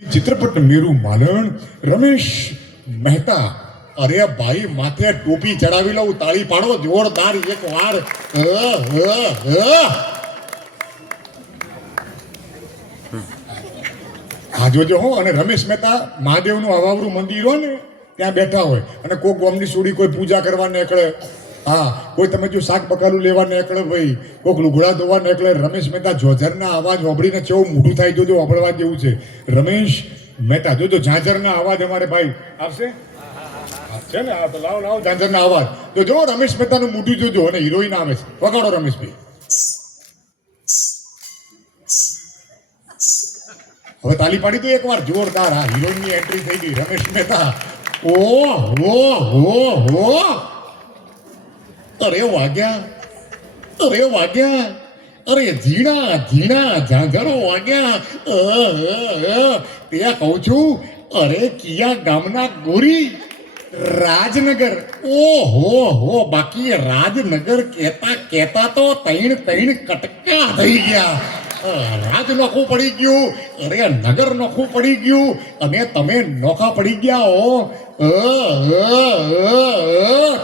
चित्रपट मेरू मालन रमेश मेहता अरे भाई माथे टोपी चढ़ावी लो ताली पाड़ो जोरदार एक वार આ જોજો હો અને રમેશ મહેતા મહાદેવનું અવાવરું મંદિર હોય ને ત્યાં બેઠા હોય અને કોક ગોમની સોડી કોઈ પૂજા કરવા નીકળે હા કોઈ તમે જો શાક બકાલું લેવા નીકળે ભાઈ કોક લુગડા ધોવા નીકળે રમેશ મહેતા જોજરના અવાજ વાપરીને કેવું મોઢું થાય જોજો વાપરવા જેવું છે રમેશ મહેતા જોજો ઝાંઝરના અવાજ અમારે ભાઈ આવશે છે ને આ તો લાવ લાવ ઝાંઝરના અવાજ તો જો રમેશ મહેતાનું મોઢું જોજો અને હિરોઈન આવે છે વગાડો રમેશભાઈ હવે તાલી પાડી તો એકવાર જોરદાર આ હિરોઈનની એન્ટ્રી થઈ ગઈ રમેશ મહેતા ઓ હો હો હો અરે વાગ્યા અરે ઝીણા ઝીણા ઝાંઝરો વાગ્યા ત્યાં કહું છું અરે કિયા ગામના ગોરી રાજનગર ઓહો હો બાકી રાજનગર કેતા તો તૈણ કટકા થઈ ગયા રાજ નોખું પડી ગયું અરે નગર નોખું પડી ગયું અને તમે નોખા પડી ગયા હો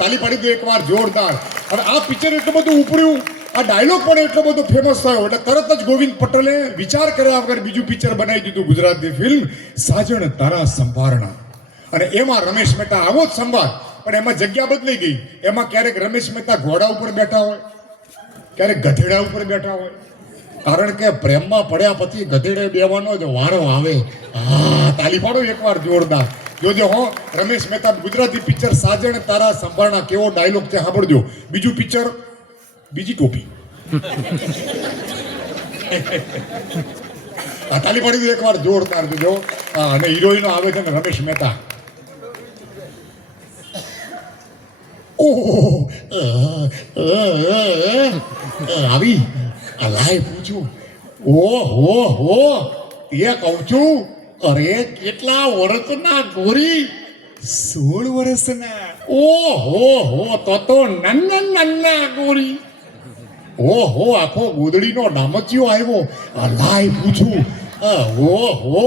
તાલી પાડી દો એકવાર જોરદાર અને આ પિક્ચર એટલું બધું ઉપડ્યું આ ડાયલોગ પણ એટલો બધો ફેમસ થયો એટલે તરત જ ગોવિંદ પટેલે વિચાર કર્યા વગર બીજું પિક્ચર બનાવી દીધું ગુજરાતી ફિલ્મ સાજણ તારા સંભારણા અને એમાં રમેશ મહેતા આવો જ સંભાર પણ એમાં જગ્યા બદલાઈ ગઈ એમાં ક્યારેક રમેશ મહેતા ઘોડા ઉપર બેઠા હોય ક્યારેક ગધેડા ઉપર બેઠા હોય કારણ કે પ્રેમમાં પડ્યા પછી ગધેડે બેવાનો જ વારો આવે હા તાલી પાડો એકવાર જોરદાર જોજો હો રમેશ મહેતા ગુજરાતી પિક્ચર સાજણ તારા સંભાળના કેવો ડાયલોગ છે સાંભળજો બીજું પિક્ચર બીજી ટોપી તાલી પાડી દો એકવાર જોરદાર જોજો અને હિરોઈનો આવે છે ને રમેશ મહેતા ઓહ આવી લાય પૂછું ઓહો હો એ કહું છું અરે કેટલા વર્ષના ગોરી 16 વર્ષના ઓહો હો તો નન્ના ગોરી ઓહો આખો ગોદડીનો ડામચિયો આવ્યો લાય પૂછું ઓહો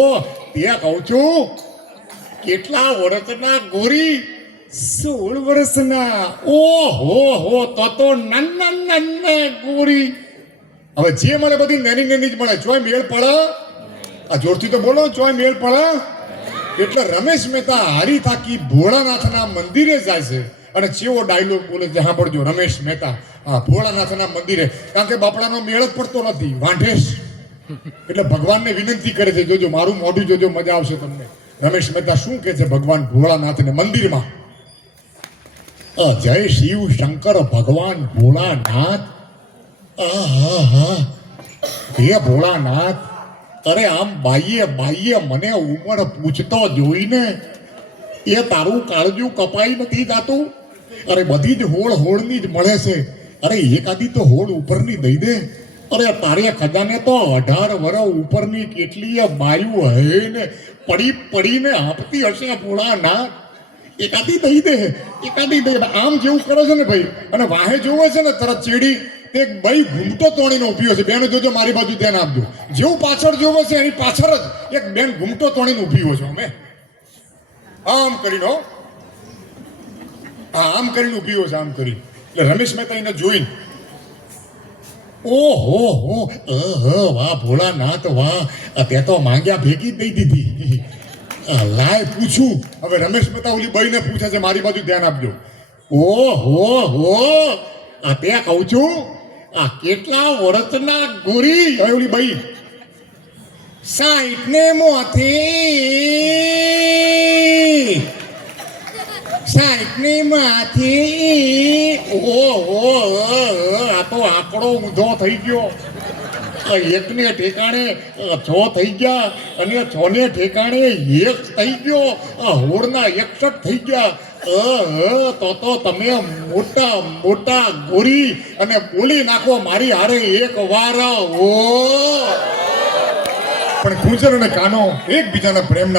તે કહું છું કેટલા વર્ષના ગોરી 16 વર્ષના ઓહો હો તો નન્ના ગોરી હવે જે મળે બધી નાની નાની જ મળે ચોય મેળ પડે આ જોરથી તો બોલો ચોય મેળ પડે એટલે રમેશ મહેતા હારી થાકી ભોળાનાથના મંદિરે જાય છે અને ચેવો ડાયલોગ બોલે છે સાંભળજો રમેશ મહેતા હા ભોળાનાથના મંદિરે કારણ કે બાપડાનો મેળ જ પડતો નથી વાંઢેશ એટલે ભગવાનને વિનંતી કરે છે જોજો મારું મોઢું જોજો મજા આવશે તમને રમેશ મહેતા શું કહે છે ભગવાન ભોળાનાથને મંદિરમાં જય શિવ શંકર ભગવાન ભોળાનાથ હે ભોળાનાથ અરે આમ બાઈએ મને ઉંમર પૂછતો જોઈને એ તારું કાળજું કપાઈ નથી જાતું અરે બધી જ હોળની જ મળે છે અરે એકાદી તો હોળ ઉપરની દઈ દે અરે તારે ખજાને તો 18 વર્ષ ઉપરની કેટલીય બાયું હે ને પડીને આપતી હશે ભોળાનાથ એકાદી દઈ દે આમ જેવું કરે છે ને ભાઈ અને વાહે જોવે છે ને તરત ચેડી એક ભાઈ ઘૂમતો તોણીને ઊભી છે બેન જોજો મારી બાજુ ધ્યાન આપજો જેવું પાછળ જોવે છે એની પાછળ જ એક બેન ઘૂમતો તોણીને ઊભી હોય છે અમે આમ કરીને આમ કરીને ઊભી હોય છે આમ કરી એટલે રમેશ મહેતા એને જોઈને ઓહો હો વાહ ભોળાનાથ વાહ ત્યાં તો માંગ્યા ભેગી જ દઈ દીધી લાય પૂછું હવે રમેશ મહેતા ઓલી બાઈને પૂછે છે મારી બાજુ ધ્યાન આપજો ઓહો હો ત્યાં કહું છું આ કેટલા વર્ષના ગોરી હવે ઓલી બાઈ 60 ને માથી ઓહો આ તો આંકડો ઊંધો થઈ ગયો એકને ઠેકાણે 6 થઈ ગયા અને 6 ને ઠેકાણે 1 થઈ ગયો હોળના 61 થઈ ગયા તો તમે મોટા ગોરી અને બોલી નાખો મારી હારે એક વાર ઓ પણ કુંજર અને કાનો એકબીજાના પ્રેમના